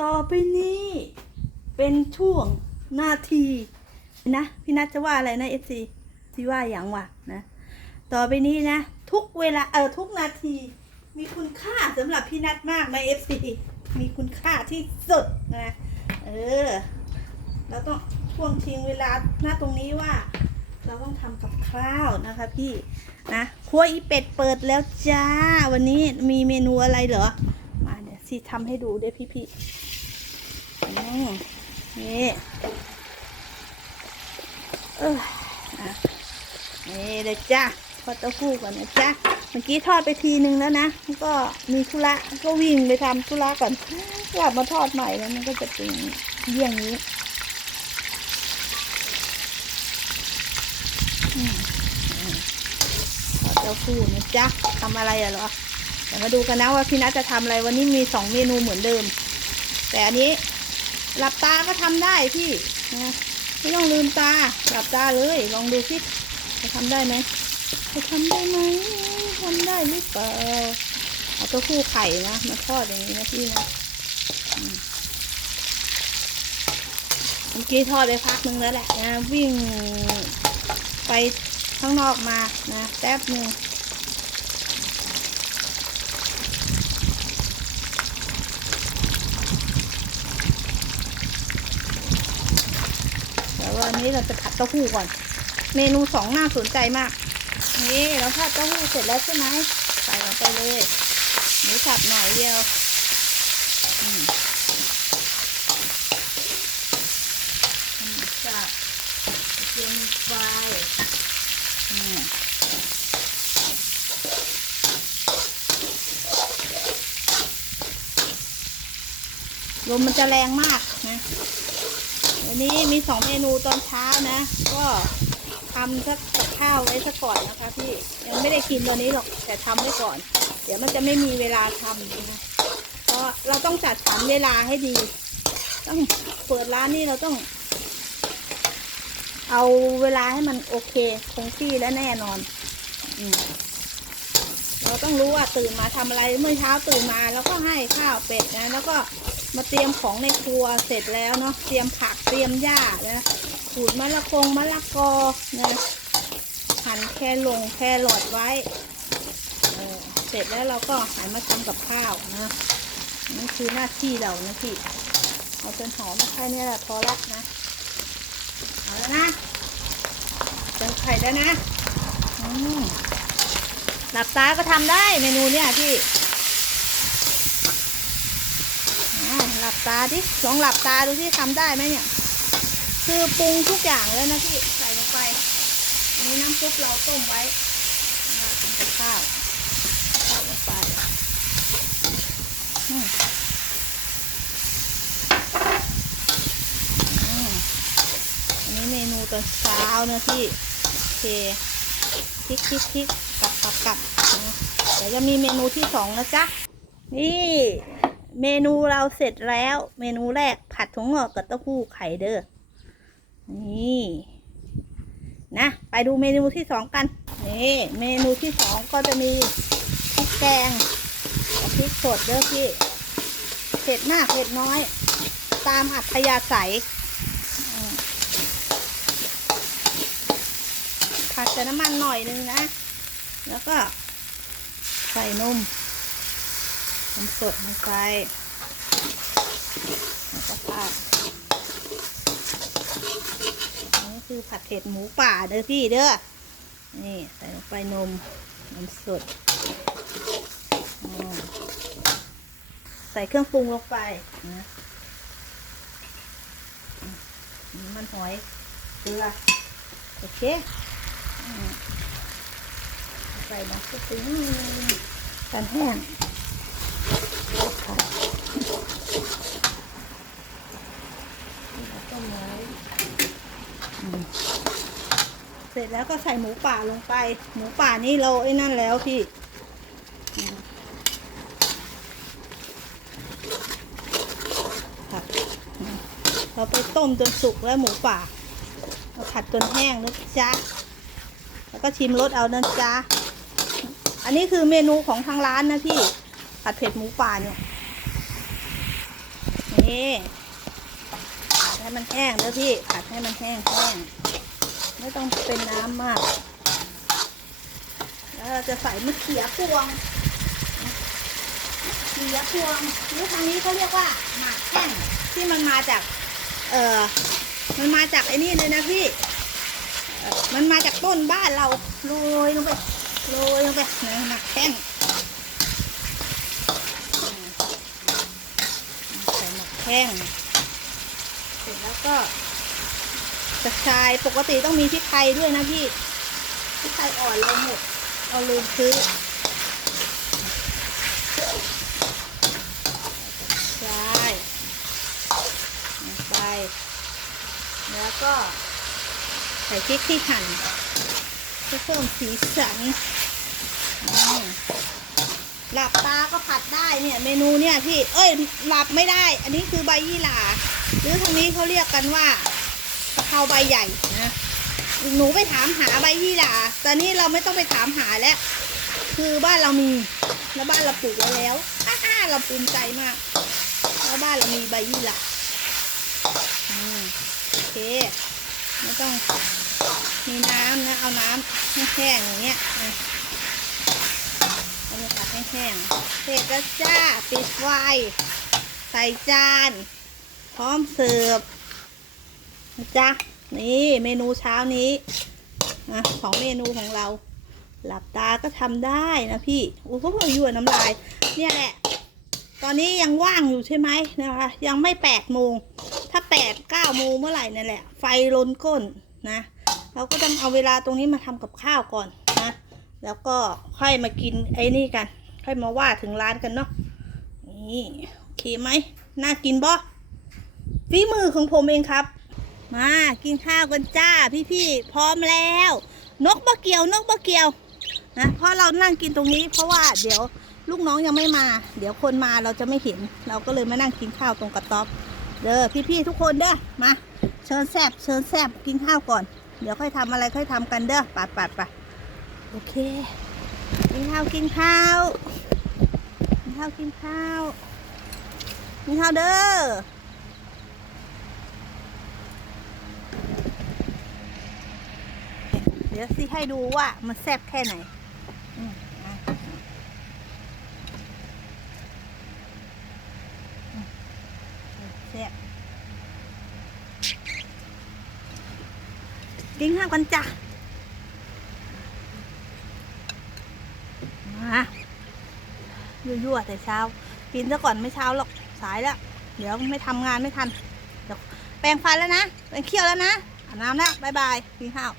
ต่อไปนี้เป็นช่วงนาทีนะพี่นัทจะว่าอะไรนะเอฟซีที่ว่าอย่างวะนะต่อไปนี้นะ ทุกเวลาเออทุกนาที มีคุณค่าสำหรับพี่นัทมากนะเอฟซีมีคุณค่าที่สุดนะเออเราต้องช่วงชิงเวลาหน้าตรงนี้ว่า เราต้องทำกับข้าวนะคะพี่นะครัวอีเป็ดเปิดแล้วจ้า วันนี้มีเมนูอะไรเหรอ มาเดี๋ยวสิทำให้ดูด้วยพี่พี่ๆอืมนี่เออนี่เลยจ้าทอเต้าหู้ก่อนนะจ้าเมื่อกี้ทอดไปทีนึงแล้วนะก็มีธุระก็วิ่งไปทำธุระก่อนกลับมาทอดใหม่แล้วมันก็จะเป็นเยี่ยงนี้เจ้าคู่นะจ๊ะทำอะไรอะเหรอ เดี๋ยวมาดูกันนะว่าพี่นัทจะทำอะไรวันนี้มีสองเมนูเหมือนเดิม แต่อันนี้หลับตาก็ทำได้พี่นะไม่ต้องลืมตาหลับตาเลย ลองดูสิจะทำได้ไหมจะทำได้ไหมทำได้หรือเปล่าเอาเต้าหู้ไข่นะมาทอดอย่างนี้นะพี่นะเมื่อกี้ทอดไปพักนึงแล้วแหละนะวิ่งไปข้างนอกมานะแป๊บหนึ่ง วันนี้เราจะผัดเต้าหู้ก่อน เมนูสองน่าสนใจมาก นี่เราทอดเต้าหู้เสร็จแล้วใช่ไหมใส่ลงไปเลยหมูสับหน่อยเดียวอืมหมูสับเจียไฟลมมันจะแรงมากนะ นี้มีสองเมนูตอนเช้านะ ก็ทำสักข้าวไว้สักก่อนนะคะพี่ยังไม่ได้กินวันนี้หรอกแต่ทำไว้ก่อน เดี๋ยวมันจะไม่มีเวลาทำนะคะเพราะเราต้องจัดสรรเวลาให้ดี ต้องเปิดร้านนี่เราต้อง เอาเวลาให้มันโอเคคงที่และแน่นอนอืเราต้องรู้ว่าตื่นมาทำอะไรเมื่อเช้าตื่นมา แล้วก็ให้ข้าวเป็ดนะ แล้วก็ มาเตรียมของในครัวเสร็จแล้วเนาะเตรียมผักเตรียมหญ้านะขูดมะละกงมะละกอนะหั่นแครลงแครอทไว้เออเสร็จแล้วเราก็หันมาทำกับข้าวนะนี่คือหน้าที่เรานะพี่เอาจนหอมมาแค่นี้แหละพอละนะเอาแล้วนะเติมไข่แล้วนะหลับตาก็ทำได้เมนูเนี่ยพี่อ่าห ลับตาดิลองหลับตาดูที่ทำได้ไหมเนี่ย คือปรุงทุกอย่างแล้วนะพี่ใส่ลงไปอันนี้น้ำซุปเราต้มไว้มาทำกับข้าวใส่ลงไปอันนี้เมนูตอนเช้านะพี่โอเคพริกพริกพริกกลับกลับกลับนะเดี๋ยวจะมีเมนูที่สองนะจ๊ะนี่ เมนูเราเสร็จแล้ว เมนูแรกผัดถั่วงอกกับเต้าหู้ไข่เด้อ นี่ นะ ไปดูเมนูที่สองกัน นี่ เมนูที่สองก็จะมีพริกแกงกับพริกสดเด้อพี่เผ็ดมากเผ็ดน้อย ตามอัธยาศัยผัดแต่น้ำมันหน่อยนึงนะ แล้วก็ใส่นม นมสดลงไปแล้วก็ผัดนนี้คือผัดเผ็ดหมูป่าเด้อพี่เด้อ นี่ใส่ลงไปนมนมสด ใส่เครื่องปรุงลงไปนะมันหอยเกลือโอเคใส่น้ำซุปนิดนึงกันแห้ง เสร็จแล้วก็ใส่หมูป่าลงไป หมูป่านี่เราไอ้นั่นแล้วพี่เราไปต้มจนสุกแล้วหมูป่า เราผัดจนแห้งนะจ๊ะ แล้วก็ชิมรสเอานะจ๊ะ อันนี้คือเมนูของทางร้านนะพี่ ผัดเผ็ดหมูป่าเนี่ย นี่ผัดให้มันแห้งเด้อพี่ ผัดให้มันแห้งแห้ง ไม่ต้องเป็นน้ำมาก แล้วเราจะใส่มะเขือพวงมะเขือพวงหรือทางนี้เขาเรียกว่าหมากแข้งที่มันมาจาก เออมันมาจากไอ้นี่เลยนะพี่ มันมาจากต้นบ้านเราโรยลงไปโรยลงไปนะหมากแข้งอืม ใส่หมากแข้ง เสร็จแล้วก็กระชายปกติต้องมีพริกไทยด้วยนะพี่พริกไทยอ่อนเราหมดเราลืมซื้อใช่ไป แล้วก็ใส่พริกที่หั่นเพื่อเพิ่มสีสัน หลับตาก็ผัดได้เนี่ยเมนูเนี่ยพี่ เอ้ยหลับไม่ได้ อันนี้คือใบยี่หร่าหรือทางนี้เขาเรียกกันว่ากะเพราใบใหญ่นะหนูไปถามหาใบยี่หร่าตอนนี้เราไม่ต้องไปถามหาแล้ว คือบ้านเรามีแล้วบ้านเราปลูกไว้แล้วฮ่าเราภูมิใจมากแล้วบ้านเรามีใบยี่หร่าโอเคไม่ต้องมีน้ำนะเอาน้ำแห้งๆอย่างเงี้ยนะเอาเลยค่ะ แห้งเสร็จแล้วจ้า ปิดไฟ ใส่จาน พร้อมเสิร์ฟนะจ๊ะ นี่เมนูเช้านี้นะของเมนูของเรา หลับตาก็ทำได้นะพี่โอ้โหยั่วน้ำลาย เนี่ยแหละ ตอนนี้ยังว่างอยู่ใช่ไหมนะคะ ยังไม่แปดโมง ถ้าแปดเก้าโมงเมื่อไหร่นั่นแหละ ไฟล้นก้นนะ เราก็ต้องเอาเวลาตรงนี้มาทำกับข้าวก่อนนะ แล้วก็ค่อยมากินไอ้นี่กัน ค่อยมาว่าถึงร้านกันเนาะนี่โอเคไหมน่ากินบ่ฝีมือของผมเองครับ มากินข้าวกันจ้าพี่ๆพร้อมแล้ว นกบะเกียวนกบะเกียวนะเพราะเรานั่งกินตรงนี้ เพราะว่าเดี๋ยวลูกน้องยังไม่มา เดี๋ยวคนมาเราจะไม่เห็น เราก็เลยมานั่งกินข้าวตรงกระต๊อบเด้อพี่ๆทุกคนเด้อมาเชิญแซบเชิญแซบกินข้าวก่อน เดี๋ยวค่อยทำอะไรค่อยทำกันเด้อปัดปัดปัดโอเค กินข้าวกินข้าว ข้าวกินข้าวกินข้าวเด้อเดี๋ยวสิให้ดูว่ามันแซ่บแค่ไหนแซ่บกินข้าวกันจ้ะมา ยั่วๆแต่เช้ากินซะก่อนไม่เช้าหรอกสายแล้ว เดี๋ยวไม่ทำงานไม่ทัน เดี๋ยวแปรงฟันแล้วนะแปรงเคี้ยวแล้วนะอาบน้ำแล้วบายบายกินข้าว